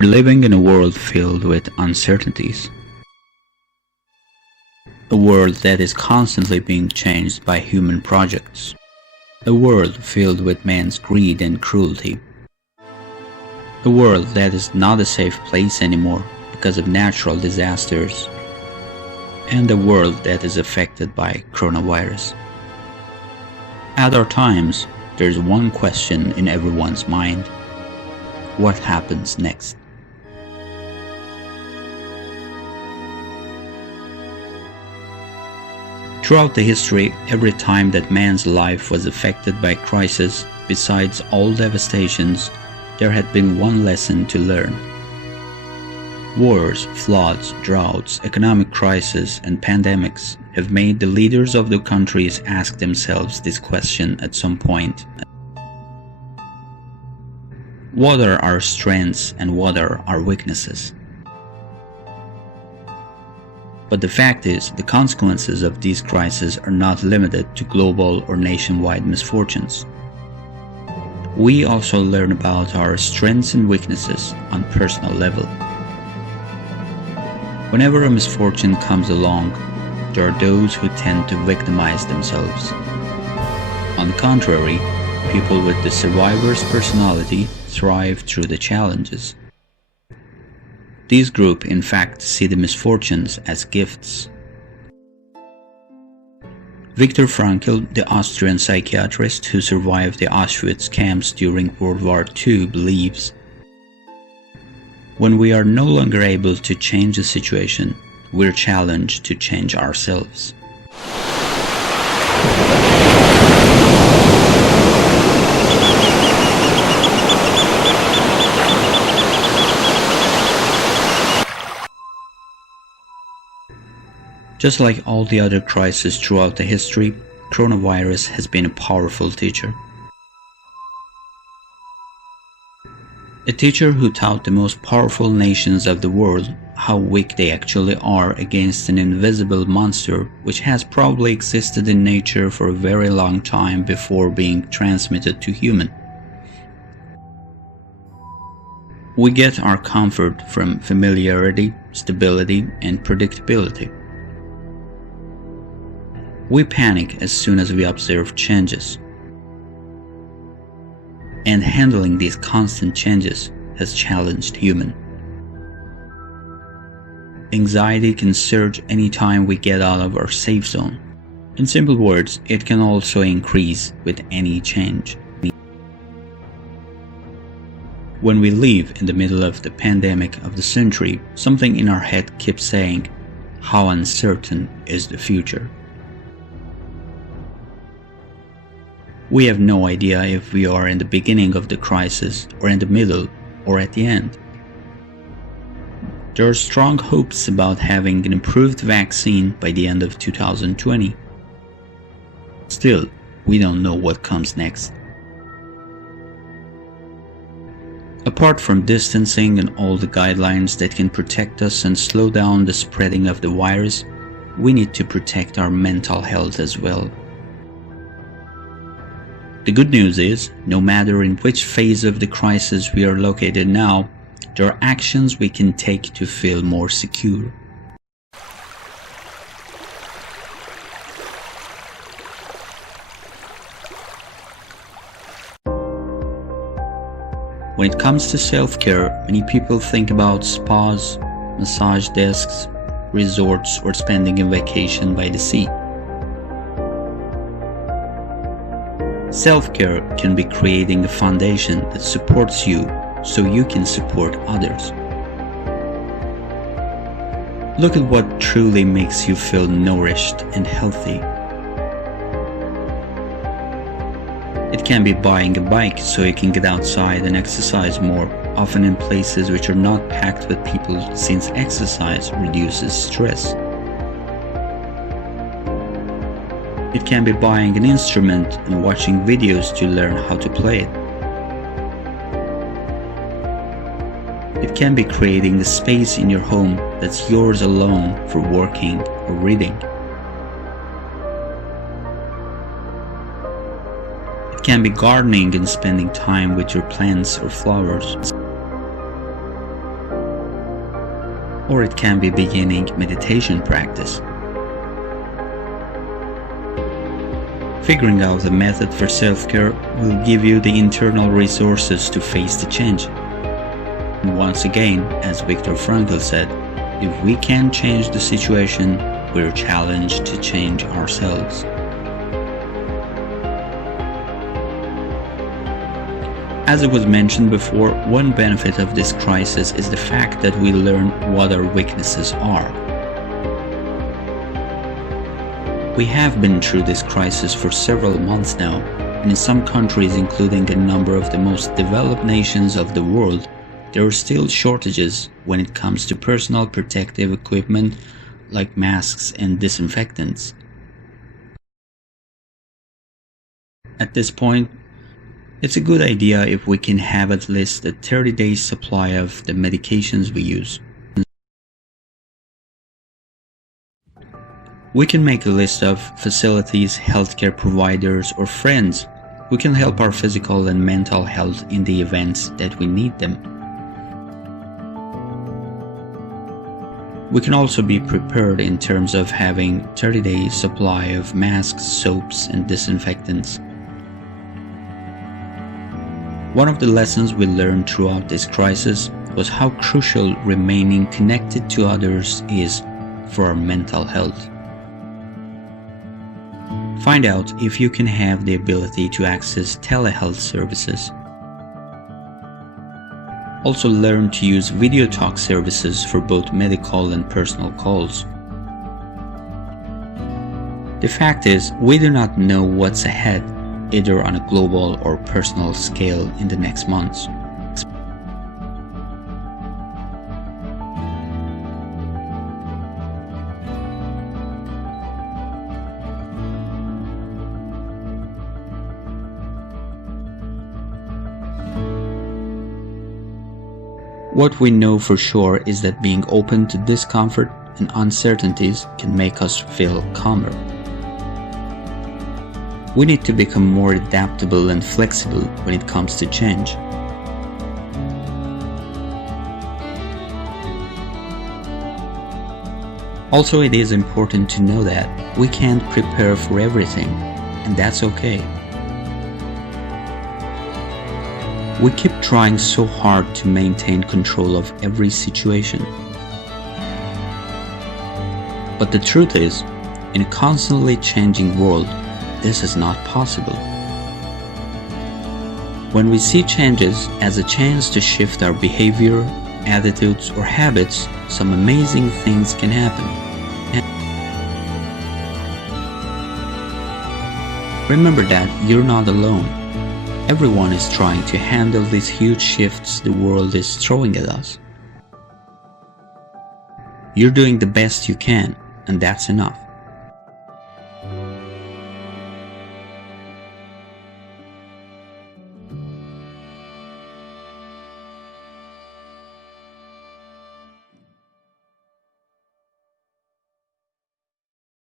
We're living in a world filled with uncertainties. A world that is constantly being changed by human projects. A world filled with man's greed and cruelty. A world that is not a safe place anymore because of natural disasters. And a world that is affected by coronavirus. At our times, there's one question in everyone's mind. What happens next? Throughout the history, every time that man's life was affected by crisis, besides all devastations, there had been one lesson to learn. Wars, floods, droughts, economic crises, and pandemics have made the leaders of the countries ask themselves this question at some point. What are our strengths and what are our weaknesses? But the fact is, the consequences of these crises are not limited to global or nationwide misfortunes. We also learn about our strengths and weaknesses on a personal level. Whenever a misfortune comes along, there are those who tend to victimize themselves. On the contrary, people with the survivor's personality thrive through the challenges. This group, in fact, see the misfortunes as gifts. Viktor Frankl, the Austrian psychiatrist who survived the Auschwitz camps during World War II, believes, when we are no longer able to change a situation, we're challenged to change ourselves. Just like all the other crises throughout the history, coronavirus has been a powerful teacher. A teacher who taught the most powerful nations of the world how weak they actually are against an invisible monster which has probably existed in nature for a very long time before being transmitted to human. We get our comfort from familiarity, stability, and predictability. We panic as soon as we observe changes. And handling these constant changes has challenged human. Anxiety can surge anytime we get out of our safe zone. In simple words, it can also increase with any change. When we live in the middle of the pandemic of the century, something in our head keeps saying, how uncertain is the future? We have no idea if we are in the beginning of the crisis, or in the middle, or at the end. There are strong hopes about having an improved vaccine by the end of 2020. Still, we don't know what comes next. Apart from distancing and all the guidelines that can protect us and slow down the spreading of the virus, we need to protect our mental health as well. The good news is, no matter in which phase of the crisis we are located now, there are actions we can take to feel more secure. When it comes to self-care, many people think about spas, massage desks, resorts, or spending a vacation by the sea. Self-care can be creating a foundation that supports you so you can support others. Look at what truly makes you feel nourished and healthy. It can be buying a bike so you can get outside and exercise more, often in places which are not packed with people since exercise reduces stress. It can be buying an instrument and watching videos to learn how to play it. It can be creating a space in your home that's yours alone for working or reading. It can be gardening and spending time with your plants or flowers. or it can be beginning meditation practice. Figuring out the method for self-care will give you the internal resources to face the change. And once again, as Viktor Frankl said, if we can't change the situation, we're challenged to change ourselves. As it was mentioned before, one benefit of this crisis is the fact that we learn what our weaknesses are. We have been through this crisis for several months now, and in some countries, including a number of the most developed nations of the world, there are still shortages when it comes to personal protective equipment like masks and disinfectants. At this point, it's a good idea if we can have at least a 30-day supply of the medications we use. We can make a list of facilities, healthcare providers, or friends who can help our physical and mental health in the events that we need them. We can also be prepared in terms of having 30-day supply of masks, soaps, and disinfectants. One of the lessons we learned throughout this crisis was how crucial remaining connected to others is for our mental health. Find out if you can have the ability to access telehealth services. Also learn to use video talk services for both medical and personal calls. The fact is, we do not know what's ahead, either on a global or personal scale in the next months. What we know for sure is that being open to discomfort and uncertainties can make us feel calmer. We need to become more adaptable and flexible when it comes to change. Also, it is important to know that we can't prepare for everything, and that's okay. We keep trying so hard to maintain control of every situation. But the truth is, in a constantly changing world, this is not possible. When we see changes as a chance to shift our behavior, attitudes, or habits, some amazing things can happen. Remember that you're not alone. Everyone is trying to handle these huge shifts the world is throwing at us. You're doing the best you can, and that's enough.